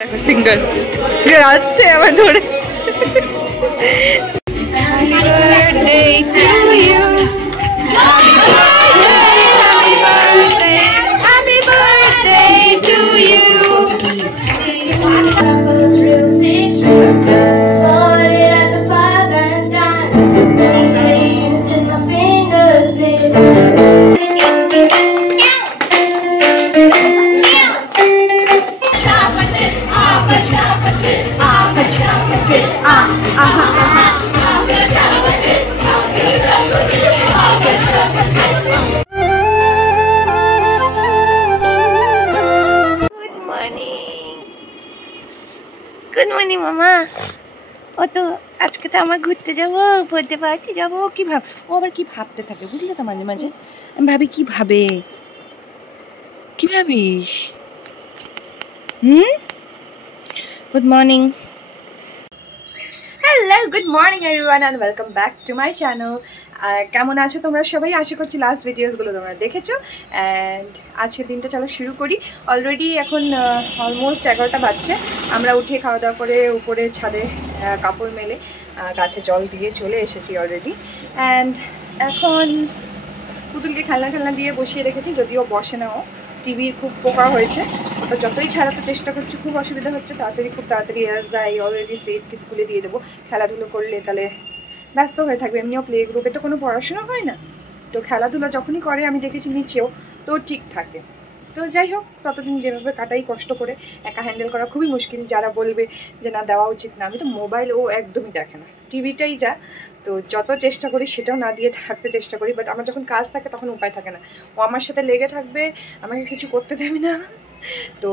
Singer যাচ্ছে আমার ধরে গুড মর্নিং মামা। ও তো আজকে তো আমার ঘুরতে যাবো, বলতে পারছি যাবো কি ভাব, ও আবার কি ভাবতে থাকে বুঝলে তো মাঝে মাঝে। আমি ভাবি কি ভাবে, কি ভাবিস? Good morning. Hello, good morning everyone and welcome back to my channel. আর কেমন আছো তোমরা সবাই? আশা করছি লাস্ট ভিডিওসগুলো তোমরা দেখেছো। অ্যান্ড আজকের দিনটা চলো শুরু করি। অলরেডি এখন অলমোস্ট 11টা বাজছে। আমরা উঠে খাওয়া দাওয়া করে উপরে ছাদে কাপড় মেলে গাছে জল দিয়ে চলে এসেছি অলরেডি। অ্যান্ড এখন পুতুলকে খেলনা দিয়ে বসিয়ে রেখেছি, যদিও বসে না, ও টিভির খুব পোকা হয়েছে। তো যতই ছাড়াতে চেষ্টা করছি খুব অসুবিধা হচ্ছে। খুব তাড়াতাড়ি যায়, অলরেডি সেটকে স্কুলে দিয়ে দেবো। খেলাধুলো করলে তাহলে ব্যস্ত হয়ে থাকবে। এমনিও প্লে গ্রুপে তো কোনো পড়াশোনা হয় না, তো খেলাধুলা যখনই করে আমি দেখেছি নিচেও, তো ঠিক থাকে। তো যাই হোক, ততদিন যেভাবে কাটাই কষ্ট করে। একা হ্যান্ডেল করা খুবই মুশকিল। যারা বলবে যে না দেওয়া উচিত না, আমি তো মোবাইল ও একদমই দেখে না, টিভিটাই যা। তো যত চেষ্টা করি সেটাও না দিয়ে থাকতে চেষ্টা করি, বাট আমার যখন কাজ থাকে তখন উপায় থাকে না। ও আমার সাথে লেগে থাকবে, আমাকে কিছু করতে দেবে না, তো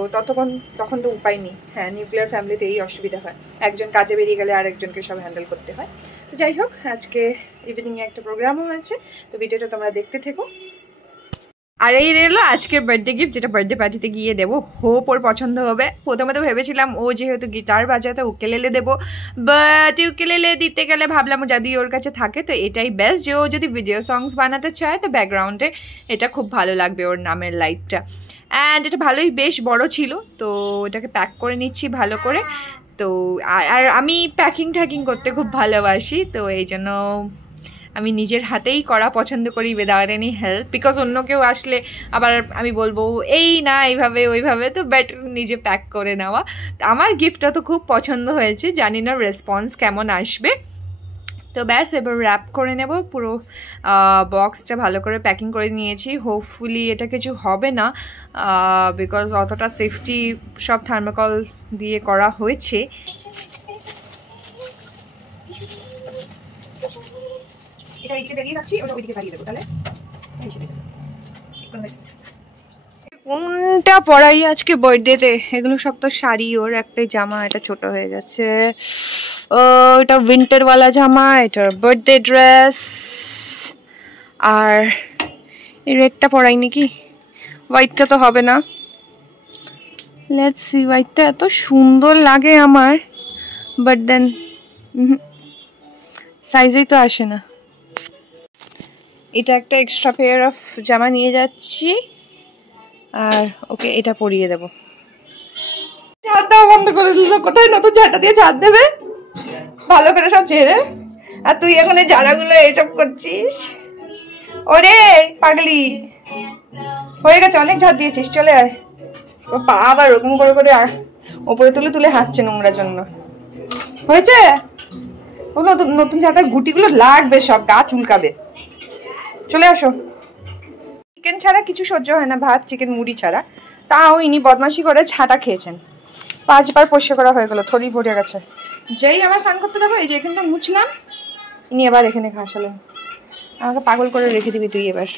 তখন তো উপায় নেই। হ্যাঁ, নিউক্লিয়ার ফ্যামিলিতে এই অসুবিধা হয়, একজন কাজে বেরিয়ে গেলে আর একজনকে সব হ্যান্ডেল করতে হয়। তো যাই হোক, আজকে ইভিনিংয়ে একটা প্রোগ্রামও আছে, তো ভিডিওটা তোমরা দেখতে থেকো। আর এই রইলো আজকের বার্থডে গিফট, যেটা বার্থডে পার্টিতে গিয়ে দেবো। হোপ ওর পছন্দ হবে। প্রথমে তো ভেবেছিলাম ও যেহেতু গিটার বাজাতে উকেলেলে দেবো, বাট উকেলেলে দিতে গেলে ভাবলাম যদি ওর কাছে থাকে তো এটাই বেস্ট, যে ও যদি ভিডিও সংস বানাতে চায় তো ব্যাকগ্রাউন্ডে এটা খুব ভালো লাগবে, ওর নামের লাইটটা। অ্যান্ড এটা ভালোই বেশ বড় ছিল, তো এটাকে প্যাক করে নিচ্ছি ভালো করে। তো আর আমি প্যাকিং করতে খুব ভালোবাসি, তো এই জন্য আমি নিজের হাতেই করা পছন্দ করি উইদাউট এনি হেল্প, বিকজ অন্য কেউ আসলে আবার আমি বলবো এই না এইভাবে ওইভাবে, তো বেটার নিজে প্যাক করে নেওয়া। আমার গিফটটা তো খুব পছন্দ হয়েছে, জানি না রেসপন্স কেমন আসবে। তো ব্যাস এবার র্যাপ করে নেব। পুরো বক্সটা ভালো করে প্যাকিং করে নিয়েছি। হোপফুলি এটা কিছু হবে না, বিকজ অতটা সেফটি সব থার্মোকল দিয়ে করা হয়েছে। এটা এইদিকে বেরিয়ে রাখছি, ওটা ওইদিকে বাড়িয়ে দেবো, তাহলে কোনটা পরাই আজকে বার্থডেতে? এগুলো সব তো শাড়ি, ওর একটাই জামা, এটা ছোট হয়ে যাচ্ছে। এটা উইন্টারওয়ালা জামা, এটা বার্থডে ড্রেস। আর এই রেডটা পরাই নাকি, হোয়াইটটা তো হবে না। লেটস সি, হোয়াইটটা এত সুন্দর লাগে আমার, বাট দেন সাইজেই তো আসে না। এটা একটা এক্সট্রা পেয়ার অফ জামা নিয়ে যাচ্ছি, আর ওকে এটা পরিয়ে দেবো। ঝাড় দেওয়া বন্ধ করে দিল, কোথায় নতুন ঝাড়টা দিয়ে ঝাড় দেবে ভালো করে সব ছেড়ে, আর তুই এখন এই ঝাড়াগুলো এইসব করছিস। ওরে পাগলি, হয়ে গেছে, অনেক ঝাড় দিয়েছিস, চলে আয়। ও পা আবার ওরকম করে করে ওপরে তুলে হাঁটছে নোংরার জন্য। হয়েছে, ও নতুন ঝাড়ার গুটিগুলো লাগবে, সব গা চুলকাবে। চলে আসো। চিকেন ছাড়া কিছু সহ্য হয় না, ভাত চিকেন মুড়ি ছাড়া। তাও ইনি বদমাশি করে ছাটা খেয়েছেন। 5 বার পরিষ্কার করা হয়ে গেল, থলি ভরে গেছে। যেই আবার স্নান করতে যাবো, এই যে এখানটা মুছলাম, ইনি এবার এখানে ঘাসালেন। আমাকে পাগল করে রেখে দিবি তুই এবার।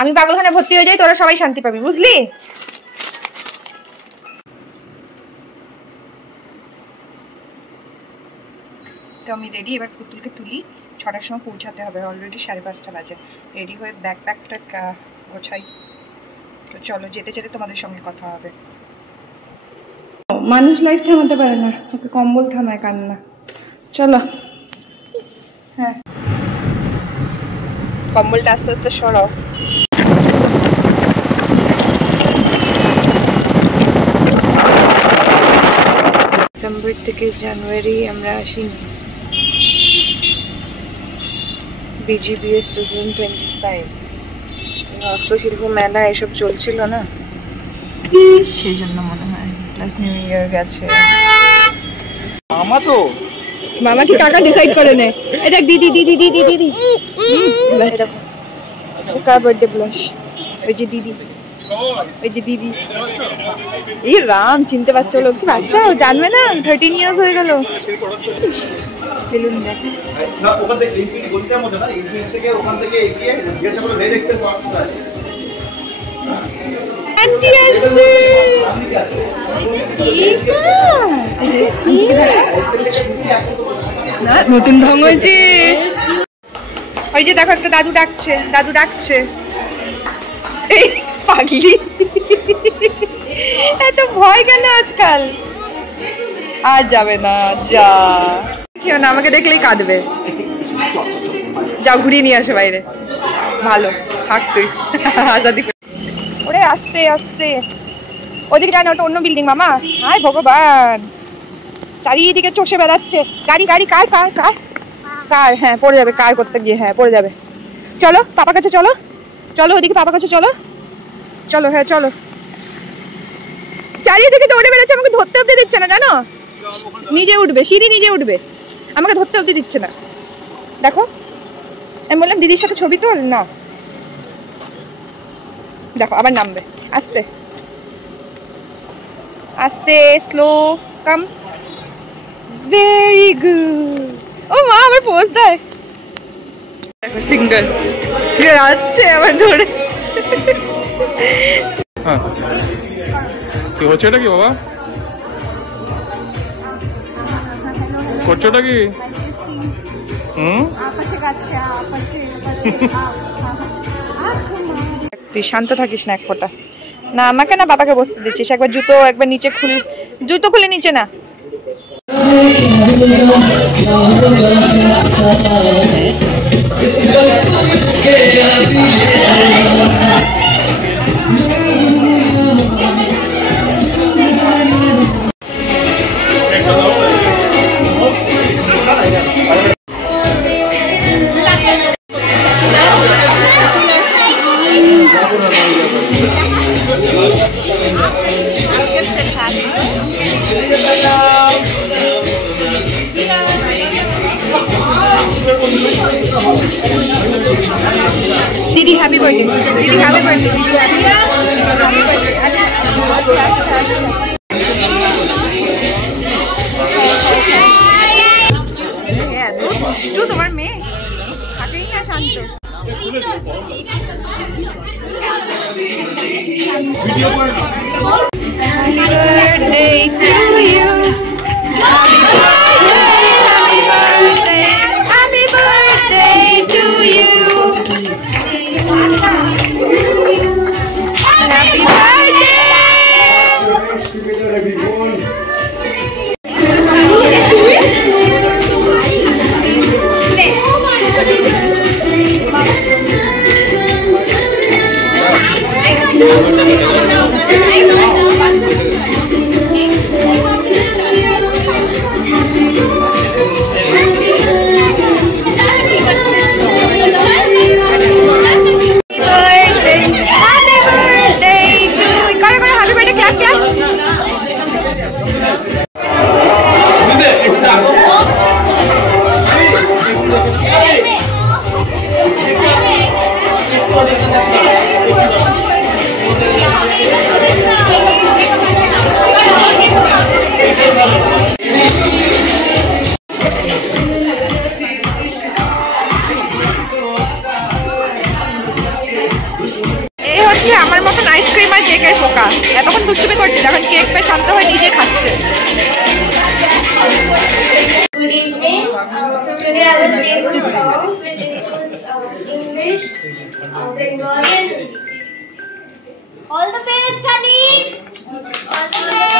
আমি পাগলখানে ভর্তি হয়ে যাই, তোরা সবাই শান্তি পাবি, বুঝলি? তো আমি রেডি, এবার পুতুলকে তুলি। 6টার সময় পৌঁছাতে হবে, অলরেডি 5:30 বাজে। রেডি হয়ে ব্যাকপ্যাকটা গোছাই। তো চলো, যেতে যেতে তোমাদের সঙ্গে কথা হবে। মানুষ লাইফ থামাতে পারে না, ওকে কম্বল থামায় কান্না। চলো। হ্যাঁ, কম্বলটা আস্তে আস্তে সরাও। ডিসেম্বর থেকে জানুয়ারি আমরা আসিনি। BGBS 2025 হস্তশিল্প মেলা এসব চলছিল না, সেই জন্য মনে হয়। প্লাস নিউ ইয়ার গেছে। মামা কি কাকা ডিসাইড করে নে। এই দেখ দিদি দিদি দিদি দিদি এটা কার বার্থডে ব্লাশ। ওই যে দিদি, ওই যে দিদি। এই রাম, চিনতে পারছো? লোক কি বাচ্চা জানবে না? 13 ইয়ার্স হয়ে গেল। বেলুন দেখ না, ওখান থেকে ইনফিনিটি গলিটার মধ্যে না, ইনফিনিটি থেকে ওখান থেকে এগিয়ে জিজ্ঞাসা করো রেড এক্সপ্রেস কোথায় আছে। আন্টি আসছে। না নতুন ঢং হয়েছে। ওই যে দেখো একটা দাদু ডাকছে, দাদু ডাকছে। এই পাগলি, এত ভয় কেন আজকাল? আর যাবে না, যা কেউ না, আমাকে দেখলেই কাঁদবে। যাও ঘুরিয়ে নিয়ে আসো বাইরে। ভালো থাক তুই আজাদি। ওরে আস্তে আস্তে, ওদিকে জানো ওটা অন্য বিল্ডিং মামা। হায় ভগবান, চারিদিকে চষে বেড়াচ্ছে গাড়ি গাড়ি। কার কার কার কার? হ্যাঁ পড়ে যাবে, কার করতে গিয়ে হ্যাঁ পড়ে যাবে। চলো পাপা কাছে চলো, চলো ওদিকে পাপা কাছে চলো, চলো হ্যাঁ চলো। চারিদিকে দৌড়ে বেড়াচ্ছে, আমাকে ধরতে অব্দি দিচ্ছে না জানো। নিজে উঠবে, সিঁড়ি নিজে উঠবে, আমাকে ধরতে অব্দি দিচ্ছে না। দেখো আমি বললাম দিদির সাথে ছবি তোল না, দেখো আবার নামবে। আস্তে আস্তে, স্লো কাম। Very good. ও মা আবার পোজ দেয়। দেখো সিঙ্গেল যাচ্ছে আবার ধরে। কি হচ্ছে এটা? কি বাবা করছোটা কি? তুই শান্ত থাকিস না এক ফোঁটা। না আমাকে না বাবাকে বসতে দিচ্ছিস। একবার জুতো একবার নিচে খুল, জুতো খুলে নিচে না। दीदी हैप्पी बर्थडे, दीदी हैप्पी बर्थडे, दीदी हैप्पी बर्थडे। अच्छा তোমার মেয়ে থাকেই না শান্ত। Happy birthday to you. Happy birthday, happy birthday to you. Happy birthday. আমার মতন আইসক্রিম আর কেকের পোকা এতক্ষণ দুষ্টুমি করছে, যখন কেক পেয়ে শান্ত হয়ে নিজে খাচ্ছে। Good evening. Today I will play some songs which includes English, Bengali and Hindi. All the best, Khalid. All the best.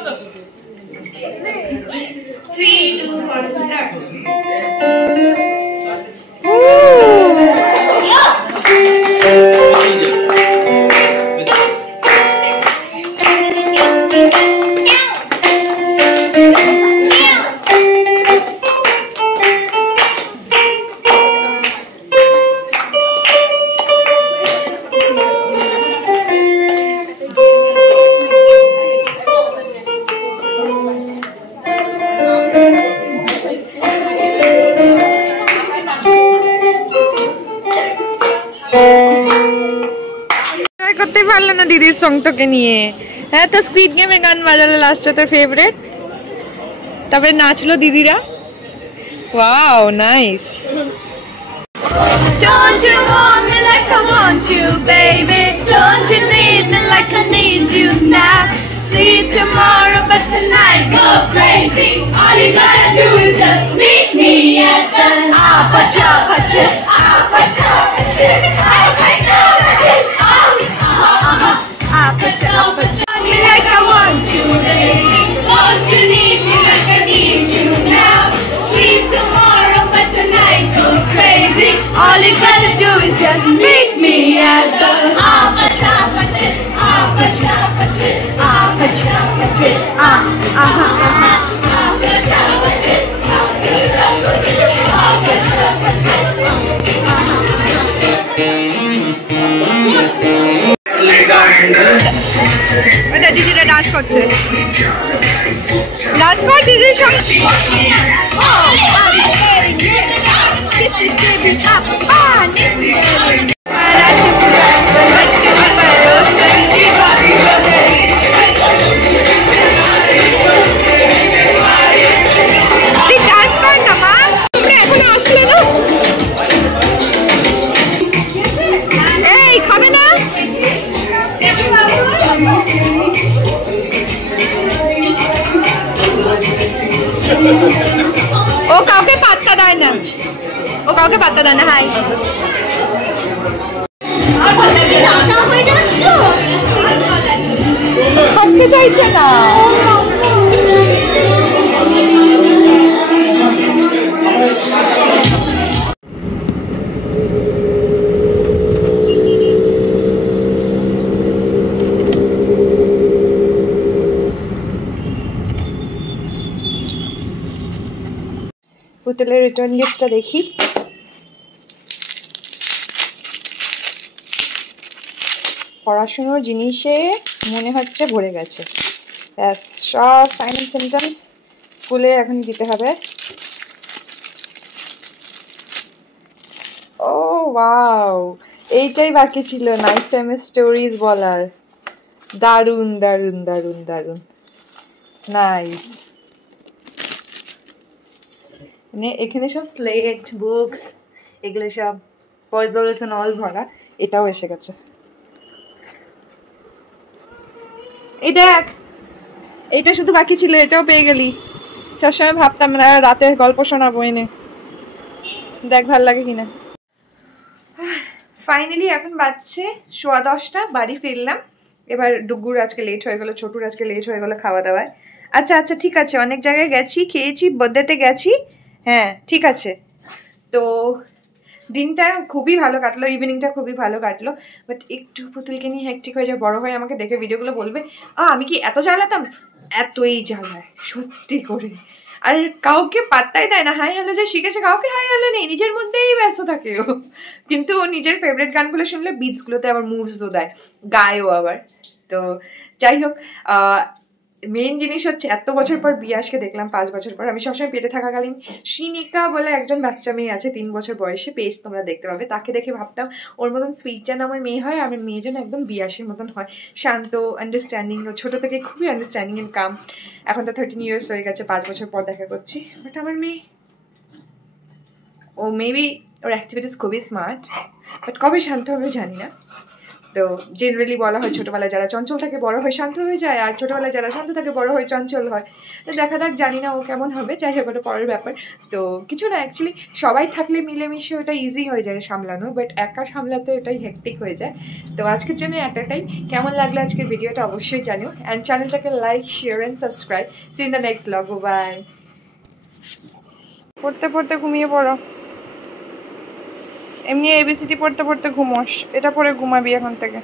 Stop. 3, 2, 1, start. করতে পারলে না দিদির সং তোকে নিয়ে হ্যাঁ তো স্কুইড গেমে গান বাজালো লাস্টে তোর ফেভারিট, তারপরে নাচলো দিদিরা। Wow nice. Don't you want me like I want you, baby? Don't you need me like I need you now? See tomorrow, but tonight go crazy. All you gotta do is just meet me at the Apacha. Me like I want you, baby. Don't you need me like I need you now? Sleep tomorrow, but tonight go crazy. All you gotta do is just meet me at the Apacha. দিদিরা dance করছে, dance কর দিদির সঙ্গে। Dance কর না মা, তুমি এখন আসলে না। এই খাবে না? ও কাউকে পাত্তা দেয় না, ও কাউকে পাত্তা দেয় না। হাই খাতে চাইছে না। পুতুলের রিটার্ন গিফটটা দেখি। পড়াশুনোর জিনিসে মনে হচ্ছে ভরে গেছে, সব সাইন এন্ড সিম্পটমস স্কুলে এখনই দিতে হবে। ও ওয়াও, এইটাই বাকি ছিল নাইট টাইমে স্টোরিজ বলার। দারুণ দারুণ দারুণ দারুণ নাইস। মানে এখানে সব স্লেট বুকস এগুলো সব পাজলস এন্ড অল ভরা, এটাও এসে গেছে। এই দেখ, এটা শুধু বাকি ছিল, এটাও পেয়ে গেলি। সবসময় ভাবতাম না রাতে গল্প শোনাবো, এনে দেখ ভাল লাগে কিনা। ফাইনালি এখন বাজছে 10:15, বাড়ি ফিরলাম। এবার ডুগুর আজকে লেট হয়ে গেল, ছোটুর আজকে লেট হয়ে গেল খাওয়া দাওয়ায়। আচ্ছা আচ্ছা ঠিক আছে, অনেক জায়গায় গেছি, খেয়েছি, বার্থডেতে গেছি। হ্যাঁ ঠিক আছে। তো দিনটা খুবই ভালো কাটলো, ইভিনিংটা খুবই ভালো কাটলো। বাট একটু পুতুলকে নিয়ে হেক্টিক হয়ে যায়। বড় হয়ে আমাকে দেখে ভিডিওগুলো বলবে আমি কি এত জ্বালাতাম, এতই জ্বালায় সত্যি করে। আর কাউকে পাত্তাই দেয় না, হাই হ্যালো যে শিখেছে, কাউকে হাই হ্যালো নেই, নিজের মধ্যেই ব্যস্ত থাকে ও। কিন্তু ও নিজের ফেভারিট গানগুলো শুনলে বিটসগুলোতে আবার মুভসও দেয়, গায়ও আবার। তো যাই হোক, মেইন জিনিস হচ্ছে এত বছর পর বিয়াসকে দেখলাম, 5 বছর পর। আমি সবসময় পেটে থাকাকালীন শ্রীনিকা বলে একজন বাচ্চা মেয়ে আছে 3 বছর বয়সে, পেজ তোমরা দেখতে পাবে, তাকে দেখে ভাবতাম ওর মতন সুইট যেন আমার মেয়ে হয়, আমার মেয়ে যেন একদম বিয়াসের মতন হয়, শান্ত, আন্ডারস্ট্যান্ডিং। ও ছোটো থেকে খুবই আন্ডারস্ট্যান্ডিং এন্ড কাম। এখন তো 13 ইয়ার্স হয়ে গেছে, 5 বছর পর দেখা করছি। বাট আমার মেয়ে, ও মেবি ওর অ্যাক্টিভিটিস খুবই স্মার্ট, বাট কবে শান্ত হবে জানি না। তো জেনারেলি বলা হয় ছোটোবেলায় যারা চঞ্চল থাকে বড় হয়ে শান্ত হয়ে যায়, আর ছোটোবেলায় যারা শান্ত থাকে বড় হয়ে চঞ্চল হয়। তো দেখা যাক, জানি না ও কেমন হবে, যাই হোক ওটা পরের ব্যাপার। তো কিছু না, অ্যাকচুয়ালি সবাই থাকলে মিলেমিশে ওটা ইজি হয়ে যায় সামলানো, বাট একা সামলাতে এটাই হেক্টিক হয়ে যায়। তো আজকের জন্য এতটাই। কেমন লাগলো আজকের ভিডিওটা অবশ্যই জানিও, অ্যান্ড চ্যানেলটাকে like, share and subscribe. See in the next blog. Bye. পড়তে পড়তে ঘুমিয়ে পড়ো, এমনি এবিসিডি পড়তে পড়তে ঘুমোস, এটা পড়ে ঘুমাবি এখন থেকে।